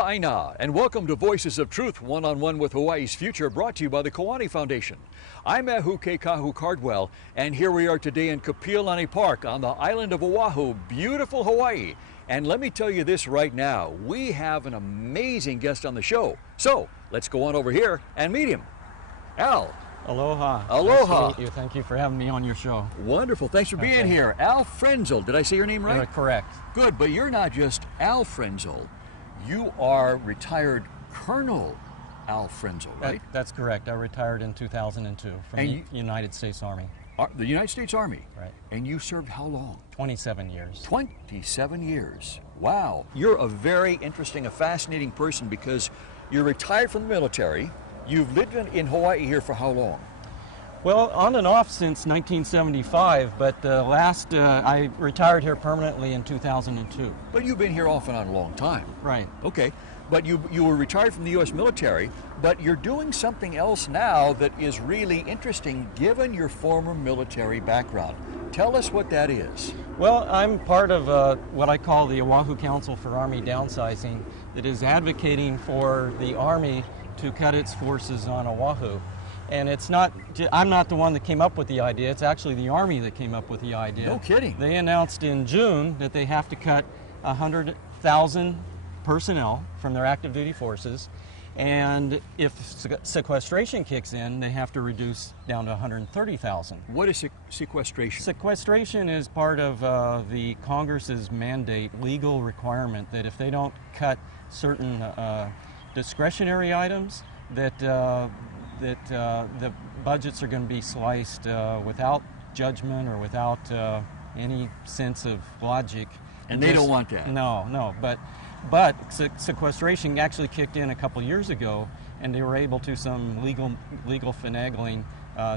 Aloha aina, and welcome to Voices of Truth, one-on-one with Hawaii's future, brought to you by the Kiwani Foundation. I'm Ahu Keikahu Cardwell, and here we are today in Kapiolani Park on the island of Oahu, beautiful Hawaii. And let me tell you this right now, we have an amazing guest on the show. So let's go on over here and meet him. Al. Aloha. Aloha. Nice to meet you. Thank you for having me on your show. Wonderful. Thanks for being here. Al Frenzel. Did I say your name right? Correct. Good, but you're not just Al Frenzel. You are retired Colonel Al Frenzel, right? That's correct. I retired in 2002 from the United States Army. The United States Army? Right. And you served how long? 27 years. 27 years. Wow. You're a very interesting, a fascinating person because you're retired from the military. You've lived in Hawaii here for how long? Well, on and off since 1975, but I retired here permanently in 2002. But you've been here off and on a long time. Right. Okay. But you were retired from the U.S. military, but you're doing something else now that is really interesting given your former military background. Tell us what that is. Well, I'm part of what I call the Oahu Council for Army Downsizing that is advocating for the Army to cut its forces on Oahu. And I'm not the one that came up with the idea, it's actually the Army that came up with the idea. No kidding. They announced in June that they have to cut 100,000 personnel from their active duty forces, and if sequestration kicks in, they have to reduce down to 130,000. What is sequestration? Sequestration is part of the Congress's mandate, legal requirement that if they don't cut certain discretionary items, that the budgets are going to be sliced without judgment or without any sense of logic. And they don't want that. No. But sequestration actually kicked in a couple years ago, and they were able to, some legal finagling,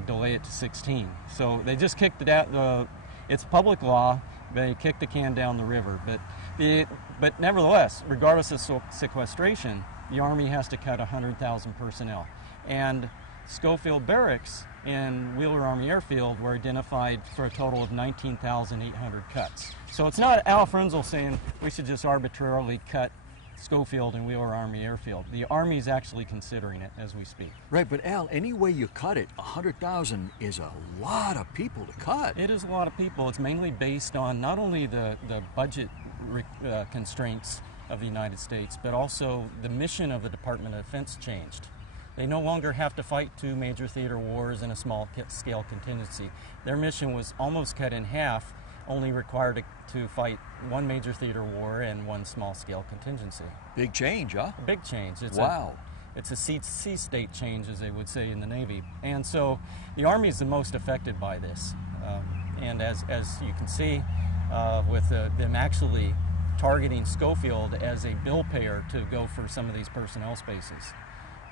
delay it to 16. So they just kicked it out. It's public law. They kicked the can down the river. But nevertheless, regardless of sequestration, the Army has to cut 100,000 personnel. And Schofield Barracks and Wheeler Army Airfield were identified for a total of 19,800 cuts. So it's not Al Frenzel saying we should just arbitrarily cut Schofield and Wheeler Army Airfield. The Army's actually considering it as we speak. Right, but Al, any way you cut it, 100,000 is a lot of people to cut. It is a lot of people. It's mainly based on not only the budget constraints of the United States, but also the mission of the Department of Defense changed. They no longer have to fight 2 major theater wars and a small-scale contingency. Their mission was almost cut in half, only required to fight 1 major theater war and 1 small-scale contingency. Big change, huh? Big change. Wow. It's a sea-state change, as they would say in the Navy. And so the Army is the most affected by this. And as you can see, with them actually targeting Schofield as a bill payer to go for some of these personnel spaces.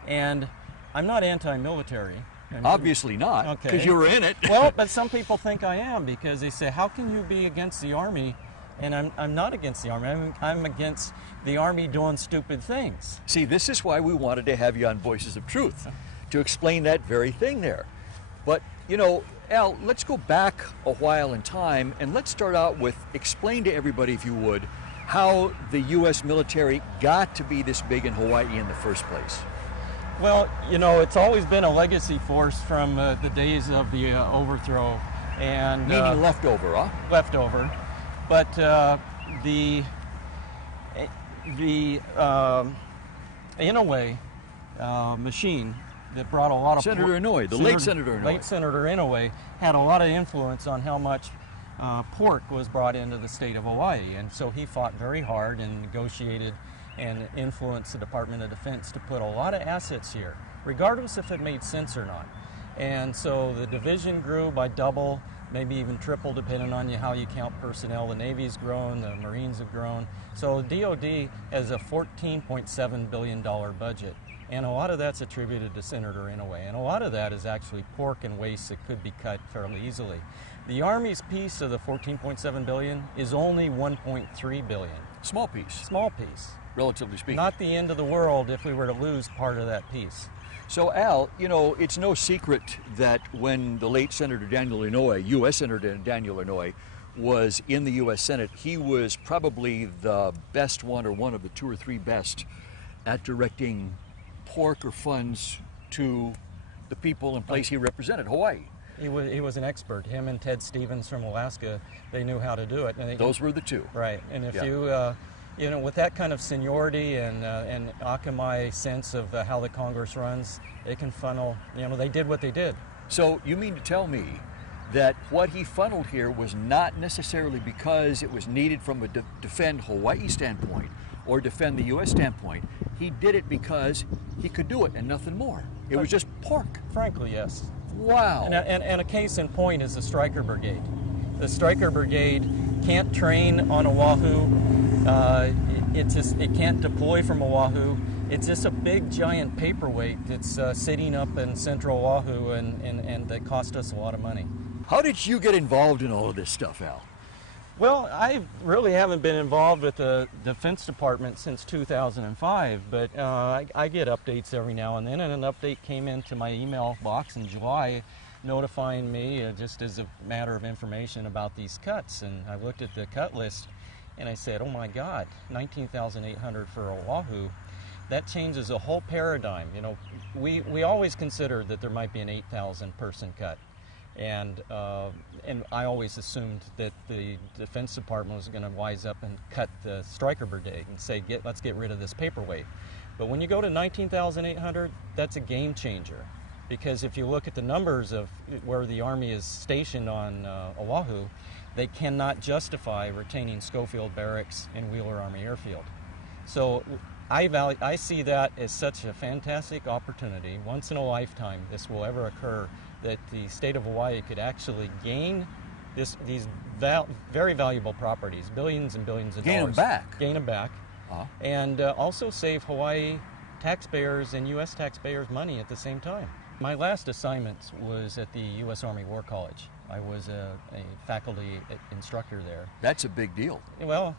And I'm not anti-military. Obviously not, because you were in it. Well, but some people think I am, because they say, how can you be against the Army? And I'm not against the Army. I'm against the Army doing stupid things. See, this is why we wanted to have you on Voices of Truth, to explain that very thing there. But, you know, Al, let's go back a while in time, and let's start out with, explain to everybody, if you would, how the U.S. military got to be this big in Hawaii in the first place. Well, you know, it's always been a legacy force from the days of the overthrow. And meaning leftover, huh? Leftover. But the Inouye machine that brought a lot of... Senator Inouye, the late Senator Inouye. Late Senator Inouye had a lot of influence on how much pork was brought into the state of Hawaii. And so he fought very hard and negotiated and influenced the Department of Defense to put a lot of assets here, regardless if it made sense or not. And so the division grew by double, maybe even triple, depending on how you count personnel. The Navy's grown, the Marines have grown. So DOD has a $14.7 billion budget, and a lot of that's attributed to Senator Inouye, and a lot of that is actually pork and waste that could be cut fairly easily. The Army's piece of the $14.7 billion is only $1.3 billion. Small piece. Small piece. Relatively speaking. Not the end of the world if we were to lose part of that piece. So Al, you know, it's no secret that when the late Senator Daniel Inouye, U.S. Senator Daniel Inouye, was in the U.S. Senate, he was probably the best one, or one of the 2 or 3 best at directing pork or funds to the people and place he represented, Hawaii. He was an expert. Him and Ted Stevens from Alaska, they knew how to do it. And those were the two. Right. And if Yeah. you know, with that kind of seniority and Akamai sense of how the Congress runs, they can funnel, you know, they did what they did. So you mean to tell me that what he funneled here was not necessarily because it was needed from a defend Hawaii standpoint or defend the U.S. standpoint. He did it because he could do it and nothing more. It was just pork. Frankly, yes. Wow. And a case in point is the Stryker Brigade. The Stryker Brigade can't train on Oahu. It can't deploy from Oahu. It's just a big giant paperweight that's sitting up in central Oahu and that cost us a lot of money. How did you get involved in all of this stuff, Al? Well, I really haven't been involved with the Defense Department since 2005, but I get updates every now and then, and an update came into my email box in July notifying me just as a matter of information about these cuts. And I looked at the cut list and I said, oh my God, $19,800 for Oahu. That changes a whole paradigm. You know, we always considered that there might be an 8,000 person cut. And I always assumed that the Defense Department was going to wise up and cut the Stryker Brigade and say, let's get rid of this paperweight. But when you go to 19,800, that's a game changer. Because if you look at the numbers of where the Army is stationed on Oahu, they cannot justify retaining Schofield Barracks and Wheeler Army Airfield. So I see that as such a fantastic opportunity. Once in a lifetime this will ever occur, that the state of Hawaii could actually gain these very valuable properties, billions and billions of dollars. Gain them back. Uh-huh. And also save Hawaii taxpayers and U.S. taxpayers money at the same time. My last assignment was at the U.S. Army War College. I was a faculty instructor there. That's a big deal. Well,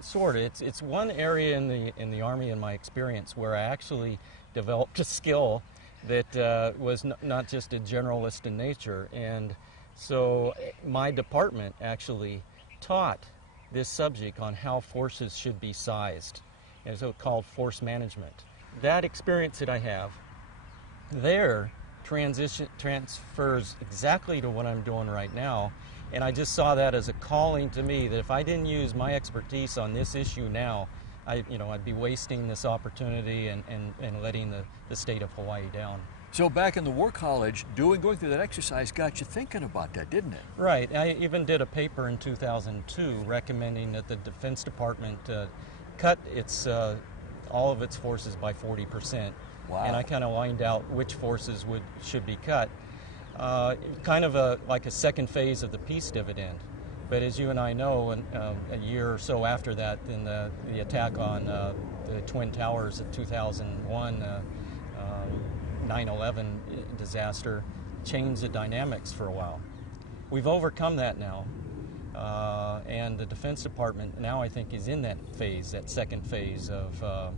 sort of. It's one area in the Army, in my experience, where I actually developed a skill that was not just a generalist in nature. And so my department actually taught this subject on how forces should be sized, and so called force management. That experience that I have there transfers exactly to what I'm doing right now, and I just saw that as a calling to me that if I didn't use my expertise on this issue now, I'd be wasting this opportunity and letting the state of Hawaii down. So back in the War College, going through that exercise got you thinking about that, didn't it? Right. I even did a paper in 2002 recommending that the Defense Department cut all of its forces by 40%. Wow. And I kind of lined out which forces should be cut. Kind of like a second phase of the peace dividend. But as you and I know, a year or so after that, then the attack on the Twin Towers of 2001, 9/11 disaster, changed the dynamics for a while. We've overcome that now, and the Defense Department now I think is in that phase, that second phase of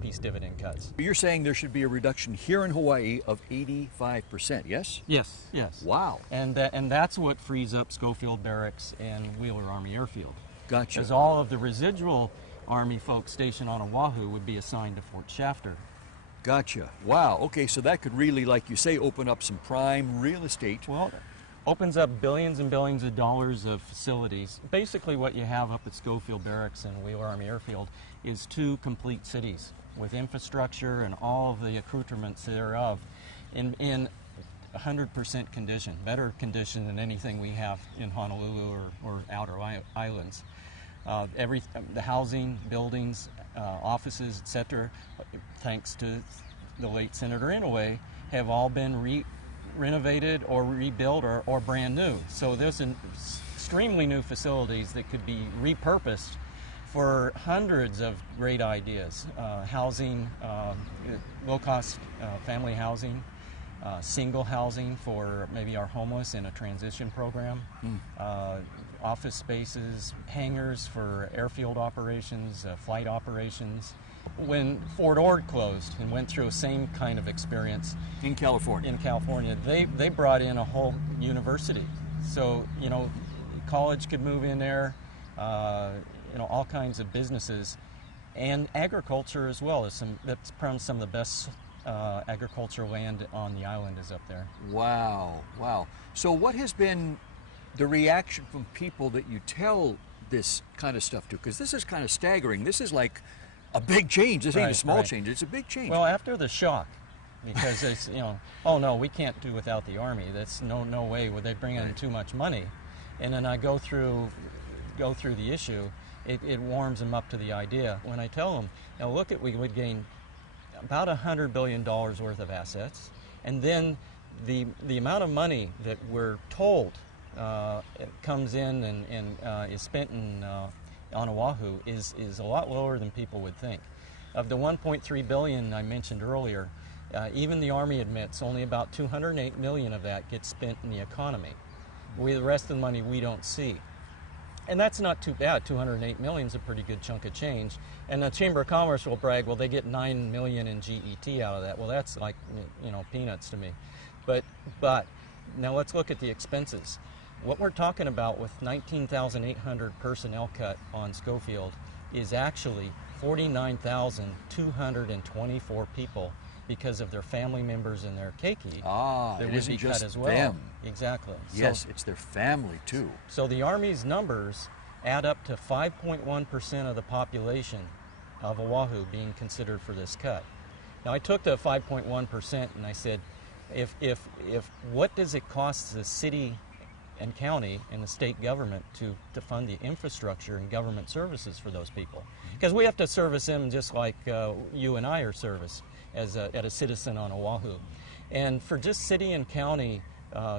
peace dividend cuts. You're saying there should be a reduction here in Hawaii of 85%, yes? Yes, yes. Wow. And that's what frees up Schofield Barracks and Wheeler Army Airfield. Gotcha. Because all of the residual Army folks stationed on Oahu would be assigned to Fort Shafter. Gotcha. Wow. Okay, so that could really, like you say, open up some prime real estate. Well, opens up billions and billions of dollars of facilities. Basically what you have up at Schofield Barracks and Wheeler Army Airfield is two complete cities with infrastructure and all of the accoutrements thereof in 100% condition, better condition than anything we have in Honolulu or outer islands. The housing, buildings, offices, etc., thanks to the late Senator Inouye, have all been renovated or rebuilt or brand new. So there's extremely new facilities that could be repurposed for hundreds of great ideas. Housing, low-cost family housing, single housing for maybe our homeless in a transition program, office spaces, hangars for airfield operations, flight operations. When Fort Ord closed and went through the same kind of experience in California, they brought in a whole university. So, college could move in there, all kinds of businesses. And agriculture as well. That's probably some of the best agricultural land on the island is up there. Wow, wow. So what has been the reaction from people that you tell this kind of stuff to? Because this is kind of staggering. This is like a big change. This ain't a small change. It's a big change. Well, after the shock, because it's, oh no, we can't do without the Army. That's no way. Would they bring in too much money? And then I go through the issue. It warms them up to the idea. When I tell them, now look we would gain about $100 billion worth of assets, and then the amount of money that we're told comes in and is spent on Oahu is a lot lower than people would think. Of the $1.3 billion I mentioned earlier, even the Army admits only about $208 million of that gets spent in the economy. The rest of the money we don't see. And that's not too bad. $208 million is a pretty good chunk of change. And the Chamber of Commerce will brag, well, they get $9 million in GET out of that. Well, that's like, peanuts to me. But now let's look at the expenses. What we're talking about with 19,800 personnel cut on Schofield is actually 49,224 people because of their family members and their keiki. It isn't just as well. them. Exactly. Yes, it's their family too. So the Army's numbers add up to 5.1% of the population of Oahu being considered for this cut. Now I took the 5.1% and I said, if what does it cost the city and county and the state government to fund the infrastructure and government services for those people? Because we have to service them just like you and I are serviced as a citizen on Oahu. And for just city and county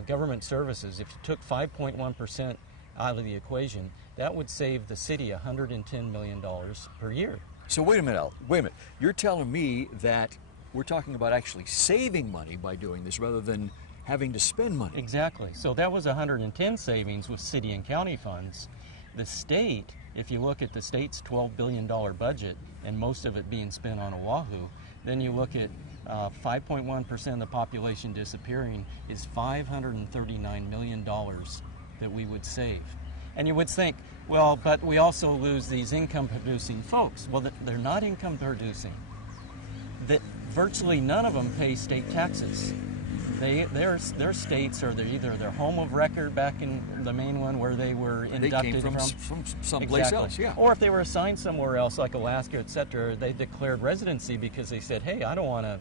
government services, if you took 5.1% out of the equation, that would save the city $110 million per year. So wait a minute, Al. Wait a minute. You're telling me that we're talking about actually saving money by doing this rather than having to spend money. Exactly. So that was 110 savings with city and county funds. The state, if you look at the state's $12 billion budget and most of it being spent on Oahu, then you look at 5.1% of the population disappearing is $539 million that we would save. And you would think, well, but we also lose these income-producing folks. Well, they're not income-producing. Virtually none of them pay state taxes. Their states are either their home of record back in the main one where they were inducted they came from someplace else, yeah. Or if they were assigned somewhere else, like Alaska, etc., they declared residency because they said, hey, I don't want to,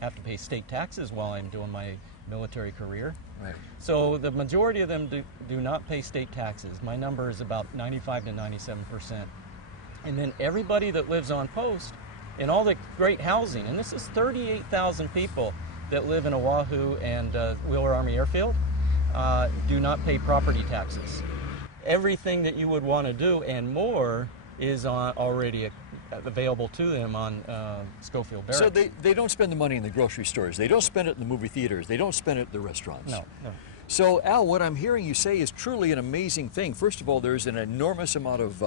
have to pay state taxes while I'm doing my military career. Right. So the majority of them do not pay state taxes. My number is about 95 to 97%. And then everybody that lives on post in all the great housing, and this is 38,000 people that live in Oahu and Wheeler Army Airfield, do not pay property taxes. Everything that you would want to do and more is already available to them on Schofield Barracks. So they don't spend the money in the grocery stores. They don't spend it in the movie theaters. They don't spend it at the restaurants. No. So, Al, what I'm hearing you say is truly an amazing thing. First of all, there's an enormous amount of,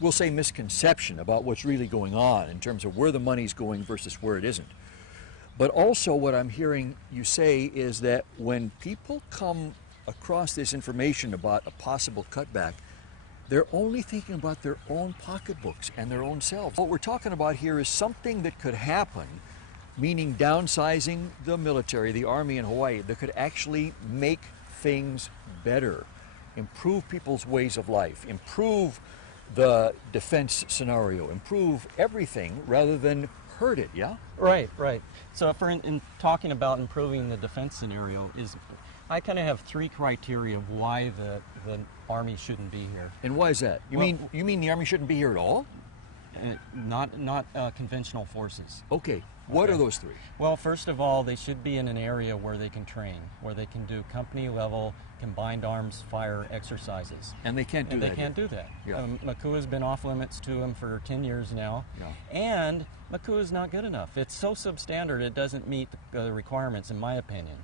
we'll say, misconception about what's really going on in terms of where the money's going versus where it isn't. But also what I'm hearing you say is that when people come across this information about a possible cutback, they're only thinking about their own pocketbooks and their own selves. What we're talking about here is something that could happen, meaning downsizing the military, the Army in Hawaii, that could actually make things better, improve people's ways of life, improve the defense scenario, improve everything rather than hurt it, yeah? Right. So in talking about improving the defense scenario, I kind of have three criteria of why the Army shouldn't be here. And why is that? You mean the Army shouldn't be here at all? Not conventional forces. Okay. What are those three? Well, first of all, they should be in an area where they can train, where they can do company-level combined arms fire exercises. And they can't do that. They can't do that. Yeah. Makua's been off limits to them for 10 years now. Yeah. And Makua's not good enough. It's so substandard it doesn't meet the requirements, in my opinion.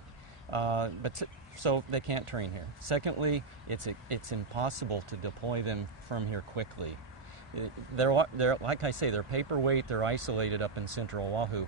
So they can't train here. Secondly, it's impossible to deploy them from here quickly. They're like I say, they're paperweight, they're isolated up in central Oahu.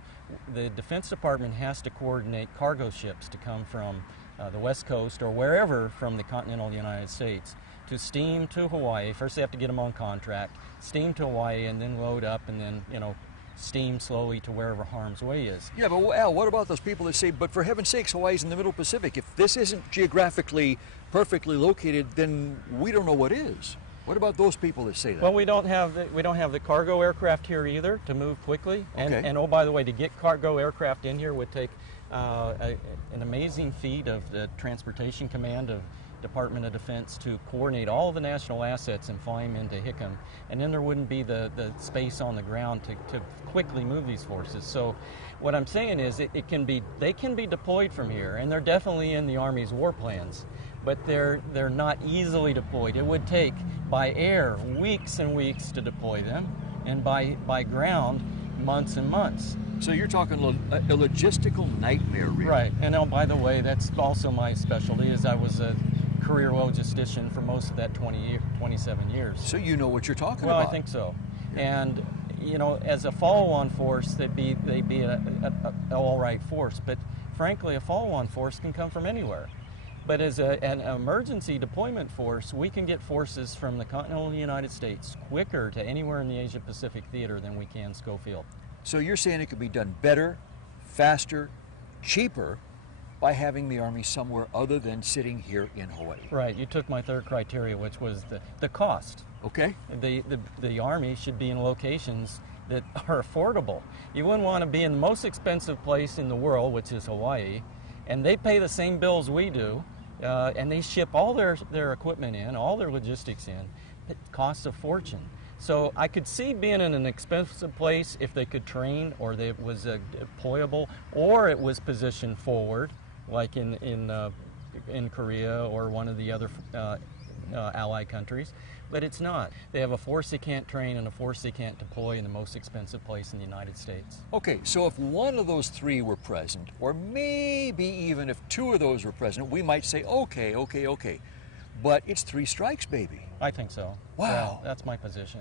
The Defense Department has to coordinate cargo ships to come from the West Coast or wherever from the continental United States to steam to Hawaii. First they have to get them on contract, steam to Hawaii, and then load up, and then, you know, steam slowly to wherever harm's way is. Yeah, but Al, what about those people that say, but for heaven's sakes, Hawaii's in the middle Pacific. If this isn't geographically perfectly located, then we don't know what is. What about those people that say that? Well, we don't have the cargo aircraft here either to move quickly. Okay. And oh, by the way, to get cargo aircraft in here would take an amazing feat of the Transportation Command of Department of Defense to coordinate all the national assets and fly them into Hickam, and then there wouldn't be the space on the ground to quickly move these forces. So what I'm saying is they can be deployed from here, and they're definitely in the Army's war plans, but they're not easily deployed. It would take by air weeks and weeks to deploy them, and by ground months and months. So you're talking a logistical nightmare, really. Right, and oh, by the way, that's also my specialty, is I was a career logistician for most of that 27 years. So you know what you're talking about. Well, I think so. And, you know, as a follow-on force, they'd be an all-right force. But frankly, a follow-on force can come from anywhere. But as an emergency deployment force, we can get forces from the continental United States quicker to anywhere in the Asia-Pacific theater than we can Schofield. So you're saying it could be done better, faster, cheaper, by having the Army somewhere other than sitting here in Hawaii. Right. You took my third criteria, which was the cost. Okay. The Army should be in locations that are affordable. You wouldn't want to be in the most expensive place in the world, which is Hawaii, and they pay the same bills we do, and they ship all their equipment in, all their logistics in. It costs a fortune. So I could see being in an expensive place if they could train, or it was deployable, or it was positioned forward, like in Korea or one of the other allied countries, but it's not. They have a force they can't train and a force they can't deploy in the most expensive place in the United States. Okay, so if one of those three were present, or maybe even if two of those were present, we might say, okay. But it's three strikes, baby. I think so. Wow. Well, that's my position,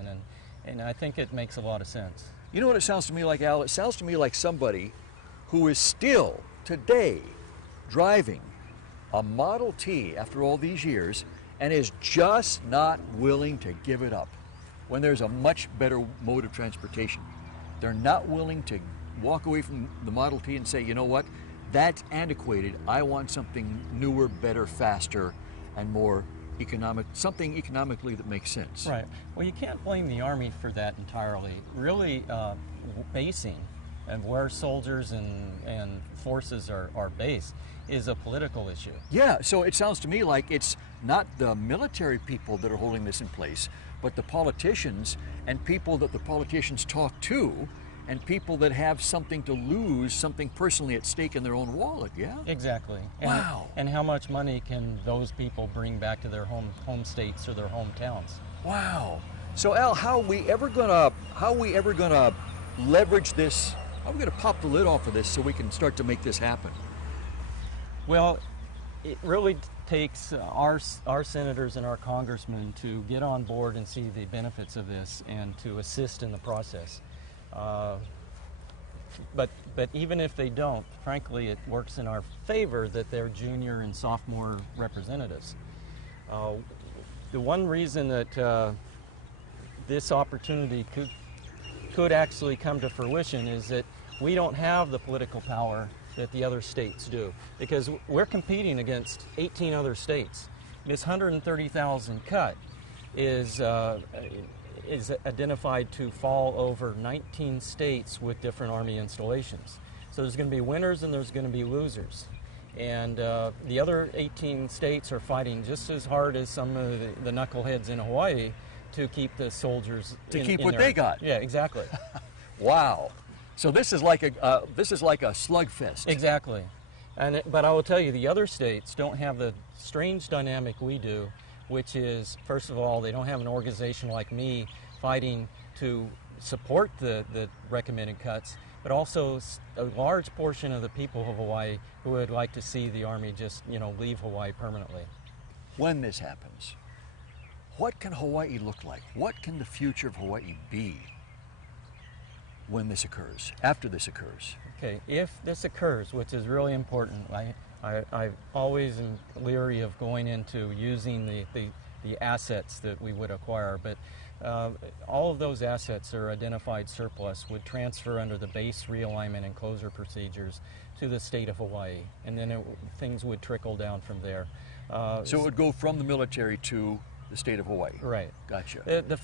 and I think it makes a lot of sense. You know what it sounds to me like, Al? It sounds to me like somebody who is still, today, driving a Model T after all these years and is just not willing to give it up when there's a much better mode of transportation. They're not willing to walk away from the Model T and say, you know what, that's antiquated. I want something newer, better, faster, and more economic, something economically that makes sense. Right. Well, you can't blame the Army for that entirely. Really, basing and where soldiers and forces are based is a political issue. Yeah, so it sounds to me like it's not the military people that are holding this in place, but the politicians and people that the politicians talk to, and people that have something to lose, something personally at stake in their own wallet, yeah? Exactly. And, wow. And how much money can those people bring back to their home states or their hometowns? Wow. So Al, how are we ever gonna leverage this? How are we gonna pop the lid off of this so we can start to make this happen? Well, it really takes our senators and our congressmen to get on board and see the benefits of this and to assist in the process. But even if they don't, frankly, it works in our favor that they're junior and sophomore representatives. The one reason that this opportunity could actually come to fruition is that we don't have the political power that the other states do, because we're competing against 18 other states. This 130,000 cut is identified to fall over 19 states with different Army installations. So there's going to be winners and there's going to be losers. And the other 18 states are fighting just as hard as some of the knuckleheads in Hawaii to keep the soldiers to keep what they got. Yeah, exactly. Wow. So this is like a slugfest. Exactly. But I will tell you, the other states don't have the strange dynamic we do, which is, first of all, they don't have an organization like me fighting to support the recommended cuts, but also a large portion of the people of Hawaii who would like to see the Army just, leave Hawaii permanently. When this happens, what can Hawaii look like? What can the future of Hawaii be when this occurs, after this occurs? Okay, if this occurs, which is really important, I always am leery of going into using the the assets that we would acquire. But all of those assets are identified surplus would transfer under the base realignment and closure procedures to the state of Hawaii, and then things would trickle down from there. So it would go from the military to the state of Hawaii. Right. Gotcha. The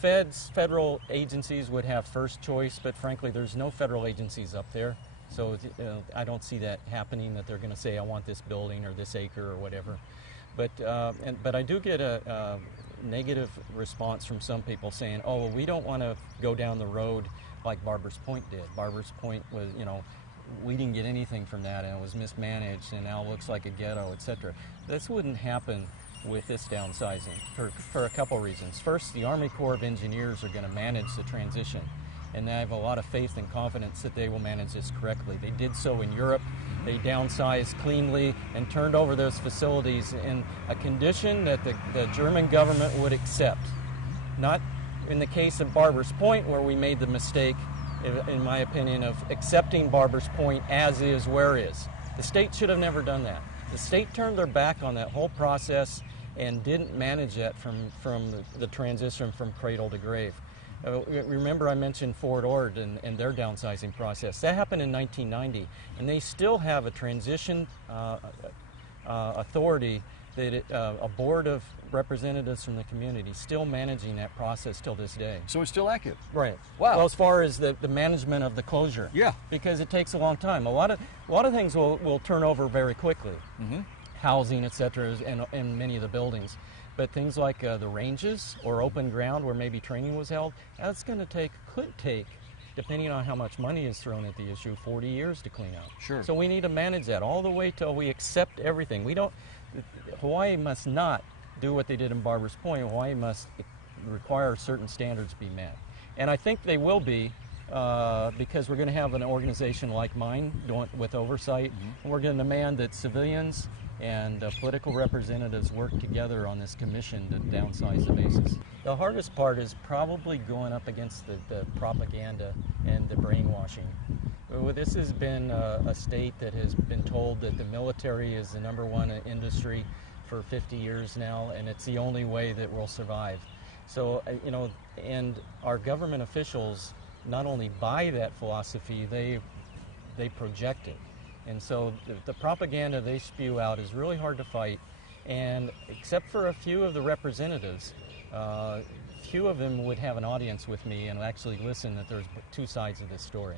federal agencies would have first choice, but frankly, there's no federal agencies up there. So I don't see that happening, that they're going to say, I want this building or this acre or whatever. But I do get a negative response from some people saying, oh, well, we don't want to go down the road like Barbers Point did. Barbers Point was, we didn't get anything from that, and it was mismanaged, and now it looks like a ghetto, etc. This wouldn't happen with this downsizing for a couple reasons. First, the Army Corps of Engineers are going to manage the transition, and I have a lot of faith and confidence that they will manage this correctly. They did so in Europe. They downsized cleanly and turned over those facilities in a condition that the German government would accept. Not in the case of Barbers Point, where we made the mistake, in my opinion, of accepting Barbers Point as is, where is. The state should have never done that. The state turned their back on that whole process and didn't manage that from the transition from cradle to grave. Remember I mentioned Fort Ord and their downsizing process. That happened in 1990, and they still have a transition authority, that a board of representatives from the community still managing that process till this day. So it's still active? Right. Wow. Well, as far as the management of the closure. Yeah. Because it takes a long time. A lot of things will turn over very quickly. Mm-hmm. Housing, etc., and many of the buildings. But things like the ranges or open ground where maybe training was held, that's going to could take, depending on how much money is thrown at the issue, 40 years to clean out. Sure. So we need to manage that all the way till we accept everything. Hawaii must not do what they did in Barbers Point. Hawaii must require certain standards be met. And I think they will be, because we're going to have an organization like mine with oversight, and we're going to demand that civilians and political representatives work together on this commission to downsize the bases. The hardest part is probably going up against the propaganda and the brainwashing. This has been a state that has been told that the military is the #1 industry for 50 years now, and it's the only way that we'll survive. So, and our government officials not only buy that philosophy, they project it. And so the propaganda they spew out is really hard to fight, and except for a few of the representatives, few of them would have an audience with me and actually listen that there's two sides of this story.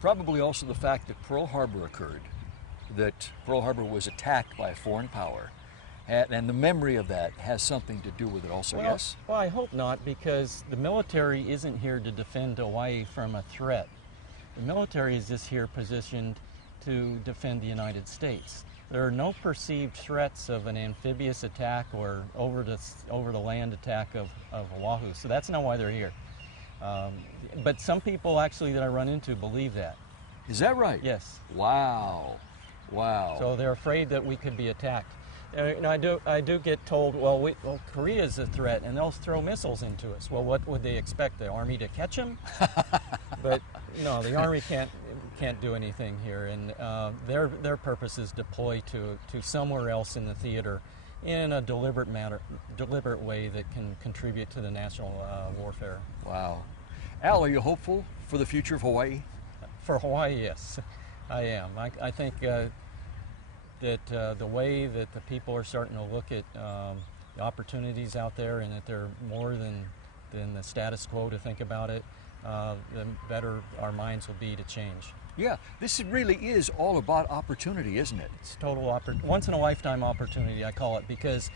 Probably also the fact that Pearl Harbor occurred, that Pearl Harbor was attacked by a foreign power, and the memory of that has something to do with it also, yes? Well, I hope not, because the military isn't here to defend Hawaii from a threat. The military is just here positioned to defend the United States. There are no perceived threats of an amphibious attack or over the land attack of Oahu, so that's not why they're here. But some people actually that I run into believe that. Is that right? Yes. Wow. Wow. So they're afraid that we could be attacked. I do get told, well, Korea's a threat, and they'll throw missiles into us. Well, what would they expect, the Army to catch them? But no, the Army can't do anything here, and their purpose is deploy to somewhere else in the theater in a deliberate way that can contribute to the national warfare. Wow. Al, are you hopeful for the future of Hawaii? For Hawaii, yes, I am. I think that the way that the people are starting to look at the opportunities out there, and that they're more than the status quo to think about it, the better our minds will be to change. Yeah, this really is all about opportunity, isn't it? It's total once-in-a-lifetime opportunity, I call it, because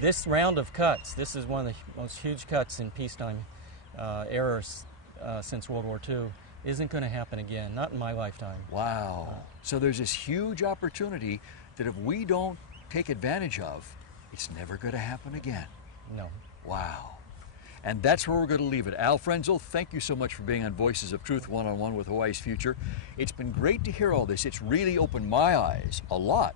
this round of cuts, this is one of the most huge cuts in peacetime eras since World War II, isn't going to happen again, not in my lifetime. Wow. So there's this huge opportunity that if we don't take advantage of, it's never going to happen again. No. Wow. And that's where we're going to leave it. Al Frenzel, thank you so much for being on Voices of Truth one-on-one with Hawaii's Future. It's been great to hear all this. It's really opened my eyes a lot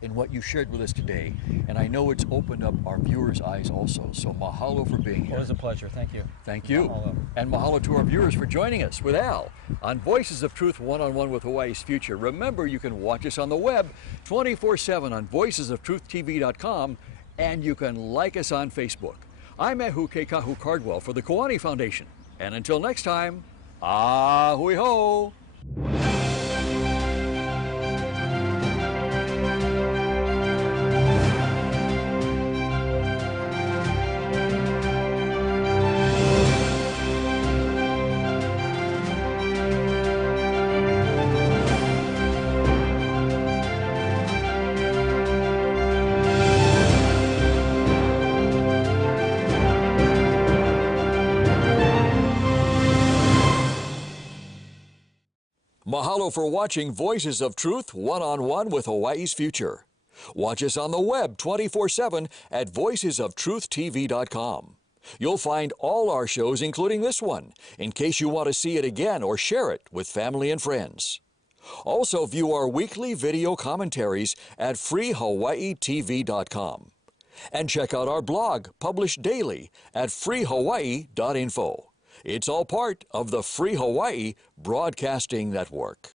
in what you shared with us today, and I know it's opened up our viewers' eyes also. So mahalo for being here. It was a pleasure. Thank you. Thank you. Mahalo. And mahalo to our viewers for joining us with Al on Voices of Truth one-on-one with Hawaii's Future. Remember, you can watch us on the web 24/7 on voicesoftruth.tv.com And you can like us on Facebook. I'm Ehu Kekahu Cardwell for the Kiwane Foundation. And until next time, ahui ho! Mahalo for watching Voices of Truth one-on-one with Hawaii's Future. Watch us on the web 24/7 at voicesoftruthtv.com. You'll find all our shows, including this one, in case you want to see it again or share it with family and friends. Also view our weekly video commentaries at freehawaiitv.com. And check out our blog, published daily, at freehawaii.info. It's all part of the Free Hawaii Broadcasting Network.